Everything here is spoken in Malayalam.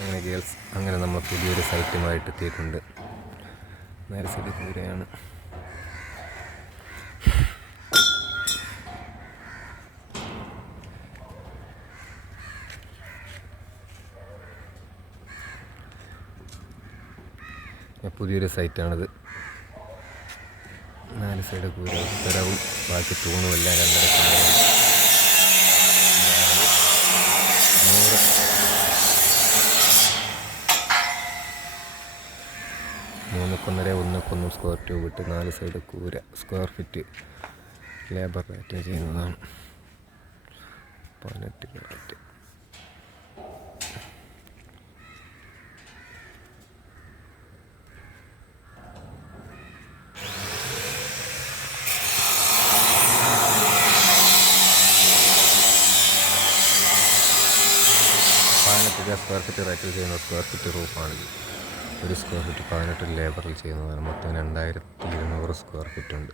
അങ്ങനെ ഗേൾസ്, അങ്ങനെ നമ്മൾ പുതിയൊരു സൈറ്റുമായിട്ട് എത്തിയിട്ടുണ്ട്. നേരെ സൈഡ് കൂരെയാണ്. പുതിയൊരു സൈറ്റാണിത്. 4 സൈഡ് കൂര, ഉത്തരവും ബാക്കി തൂണും എല്ലാം 2.5 1 സ്ക്വയർ ട്യൂബ് ഇട്ട് 4 സൈഡ് കൂര സ്ക്വയർ ഫീറ്റ് ലേബർ റേറ്റ് ചെയ്യുന്നതാണ്. 18 കാരറ്റ്. സ്ക്വയർ ഫീറ്റ് റേറ്റിൽ ചെയ്യുന്ന സ്ക്വയർ ഫീറ്റ് റൂഫാണിത്. 1 സ്ക്വയർ ഫീറ്റ് 18 ലേബറിൽ ചെയ്യുന്നതാണ്. മൊത്തം 2200 സ്ക്വയർ ഫീറ്റ് ഉണ്ട്.